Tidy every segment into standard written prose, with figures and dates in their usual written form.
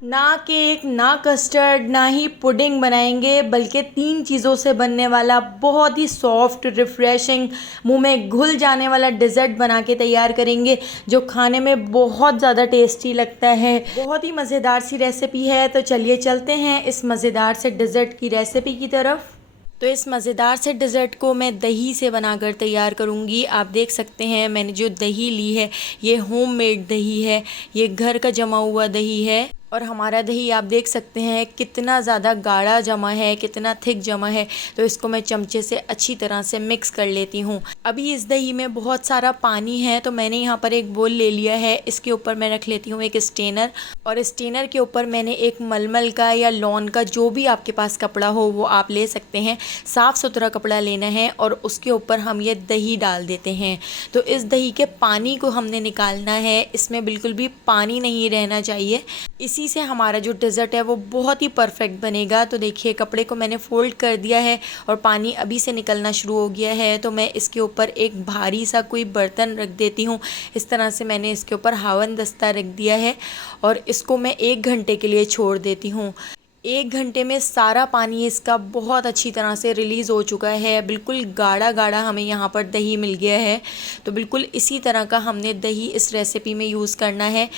ना केक, ना कस्टर्ड, ना ही पुडिंग बनाएंगे, बल्कि 3 चीज़ों से बनने वाला बहुत ही सॉफ्ट, रिफ़्रेशिंग, मुंह में घुल जाने वाला डिज़र्ट बना के तैयार करेंगे, जो खाने में बहुत ज़्यादा टेस्टी लगता है। बहुत ही मज़ेदार सी रेसिपी है। तो चलिए चलते हैं इस मज़ेदार से डिज़र्ट की रेसिपी की तरफ। तो इस मज़ेदार से डिज़र्ट को मैं दही से बनाकर तैयार करूँगी। आप देख सकते हैं मैंने जो दही ली है, ये होममेड दही है, ये घर का जमा हुआ दही है। और हमारा दही आप देख सकते हैं कितना ज़्यादा गाढ़ा जमा है, कितना थिक जमा है। तो इसको मैं चमचे से अच्छी तरह से मिक्स कर लेती हूँ। अभी इस दही में बहुत सारा पानी है, तो मैंने यहाँ पर एक बोल ले लिया है। इसके ऊपर मैं रख लेती हूँ एक स्टेनर, और स्टेनर के ऊपर मैंने एक मलमल का या लॉन का, जो भी आपके पास कपड़ा हो वो आप ले सकते हैं, साफ़ सुथरा कपड़ा लेना है। और उसके ऊपर हम ये दही डाल देते हैं। तो इस दही के पानी को हमने निकालना है, इसमें बिल्कुल भी पानी नहीं रहना चाहिए। इसी से हमारा जो डिज़र्ट है वो बहुत ही परफेक्ट बनेगा। तो देखिए कपड़े को मैंने फ़ोल्ड कर दिया है और पानी अभी से निकलना शुरू हो गया है। तो मैं इसके ऊपर एक भारी सा कोई बर्तन रख देती हूँ। इस तरह से मैंने इसके ऊपर हावन दस्ता रख दिया है और इसको मैं 1 घंटे के लिए छोड़ देती हूँ। 1 घंटे में सारा पानी इसका बहुत अच्छी तरह से रिलीज़ हो चुका है। बिल्कुल गाढ़ा गाढ़ा हमें यहाँ पर दही मिल गया है। तो बिल्कुल इसी तरह का हमने दही इस रेसिपी में यूज़ करना है।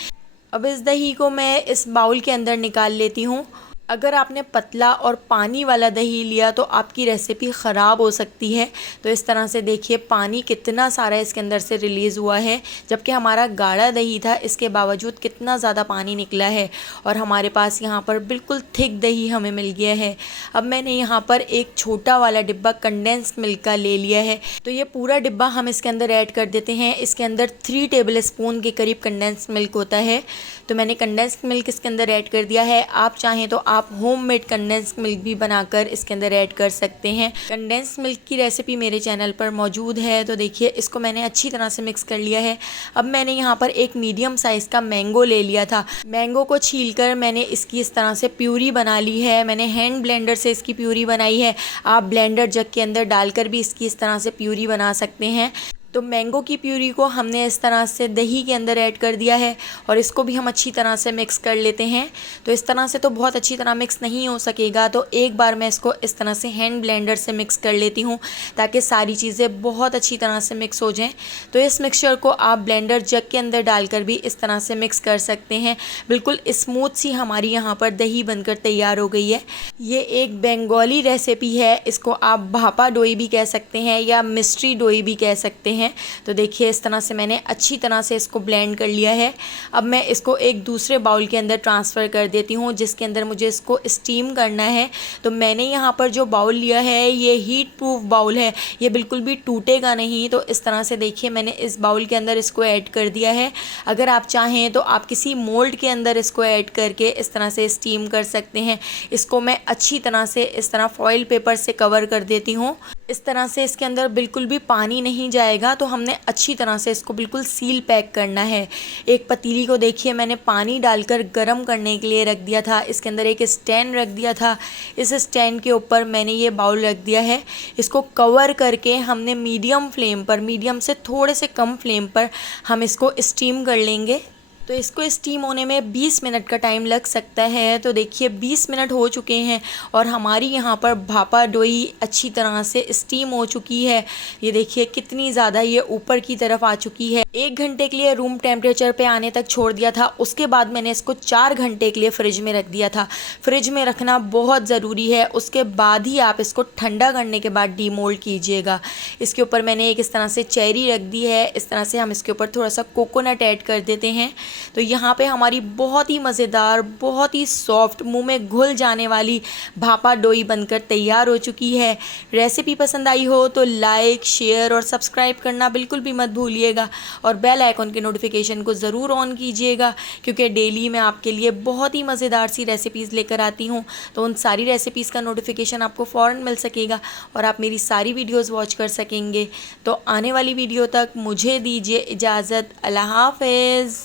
अब इस दही को मैं इस बाउल के अंदर निकाल लेती हूँ। अगर आपने पतला और पानी वाला दही लिया तो आपकी रेसिपी ख़राब हो सकती है। तो इस तरह से देखिए पानी कितना सारा इसके अंदर से रिलीज़ हुआ है, जबकि हमारा गाढ़ा दही था, इसके बावजूद कितना ज़्यादा पानी निकला है। और हमारे पास यहाँ पर बिल्कुल थिक दही हमें मिल गया है। अब मैंने यहाँ पर एक छोटा वाला डिब्बा कंडेंस्ड मिल्क का ले लिया है। तो ये पूरा डिब्बा हम इसके अंदर ऐड कर देते हैं। इसके अंदर 3 टेबल स्पून के करीब कंडेंस्ड मिल्क होता है। तो मैंने कंडेंस्ड मिल्क इसके अंदर ऐड कर दिया है। आप चाहें तो आप होममेड कंडेंस्ड मिल्क भी बनाकर इसके अंदर ऐड कर सकते हैं। कंडेंस्ड मिल्क की रेसिपी मेरे चैनल पर मौजूद है। तो देखिए इसको मैंने अच्छी तरह से मिक्स कर लिया है। अब मैंने यहाँ पर एक मीडियम साइज़ का मैंगो ले लिया था। मैंगो को छीलकर मैंने इसकी इस तरह से प्यूरी बना ली है। मैंने हैंड ब्लेंडर से इसकी प्यूरी बनाई है। आप ब्लेंडर जग के अंदर डालकर भी इसकी इस तरह से प्यूरी बना सकते हैं। तो मैंगो की प्यूरी को हमने इस तरह से दही के अंदर ऐड कर दिया है और इसको भी हम अच्छी तरह से मिक्स कर लेते हैं। तो इस तरह से तो बहुत अच्छी तरह मिक्स नहीं हो सकेगा, तो एक बार मैं इसको इस तरह से हैंड ब्लेंडर से मिक्स कर लेती हूँ, ताकि सारी चीज़ें बहुत अच्छी तरह से मिक्स हो जाएं। तो इस मिक्सचर को आप ब्लेंडर जग के अंदर डालकर भी इस तरह से मिक्स कर सकते हैं। बिल्कुल स्मूथ सी हमारी यहाँ पर दही बनकर तैयार हो गई है। ये एक बंगाली रेसिपी है, इसको आप भापा डोई भी कह सकते हैं या मिस्ट्री डोई भी कह सकते हैं। तो देखिए इस तरह से मैंने अच्छी तरह से इसको ब्लेंड कर लिया है। अब मैं इसको एक दूसरे बाउल के अंदर ट्रांसफ़र कर देती हूँ, जिसके अंदर मुझे इसको स्टीम करना है। तो मैंने यहाँ पर जो बाउल लिया है ये हीट प्रूफ बाउल है, ये बिल्कुल भी टूटेगा नहीं। तो इस तरह से देखिए मैंने इस बाउल के अंदर इसको ऐड कर दिया है। अगर आप चाहें तो आप किसी मोल्ड के अंदर इसको ऐड करके इस तरह से स्टीम कर सकते हैं। इसको मैं अच्छी तरह से इस तरह फॉइल पेपर से कवर कर देती हूँ। इस तरह से इसके अंदर बिल्कुल भी पानी नहीं जाएगा। तो हमने अच्छी तरह से इसको बिल्कुल सील पैक करना है। एक पतीली को देखिए मैंने पानी डालकर गर्म करने के लिए रख दिया था। इसके अंदर एक स्टैंड रख दिया था। इस स्टैंड के ऊपर मैंने ये बाउल रख दिया है। इसको कवर करके हमने मीडियम फ्लेम पर, मीडियम से थोड़े से कम फ्लेम पर हम इसको स्टीम कर लेंगे। तो इसको स्टीम होने में 20 मिनट का टाइम लग सकता है। तो देखिए 20 मिनट हो चुके हैं और हमारी यहाँ पर भापा डोई अच्छी तरह से स्टीम हो चुकी है। ये देखिए कितनी ज़्यादा ये ऊपर की तरफ आ चुकी है। 1 घंटे के लिए रूम टेम्परेचर पे आने तक छोड़ दिया था। उसके बाद मैंने इसको 4 घंटे के लिए फ्रिज में रख दिया था। फ्रिज में रखना बहुत ज़रूरी है। उसके बाद ही आप इसको ठंडा करने के बाद डीमोल्ड कीजिएगा। इसके ऊपर मैंने एक इस तरह से चेरी रख दी है। इस तरह से हम इसके ऊपर थोड़ा सा कोकोनट ऐड कर देते हैं। तो यहाँ पे हमारी बहुत ही मज़ेदार, बहुत ही सॉफ्ट, मुंह में घुल जाने वाली भापा डोई बनकर तैयार हो चुकी है। रेसिपी पसंद आई हो तो लाइक, शेयर और सब्सक्राइब करना बिल्कुल भी मत भूलिएगा और बेल आइकॉन के नोटिफिकेशन को ज़रूर ऑन कीजिएगा, क्योंकि डेली मैं आपके लिए बहुत ही मज़ेदार सी रेसिपीज़ लेकर आती हूँ। तो उन सारी रेसिपीज़ का नोटिफिकेशन आपको फ़ौरन मिल सकेगा और आप मेरी सारी वीडियोज़ वॉच कर सकेंगे। तो आने वाली वीडियो तक मुझे दीजिए इजाज़त। अल्लाह हाफ़िज़।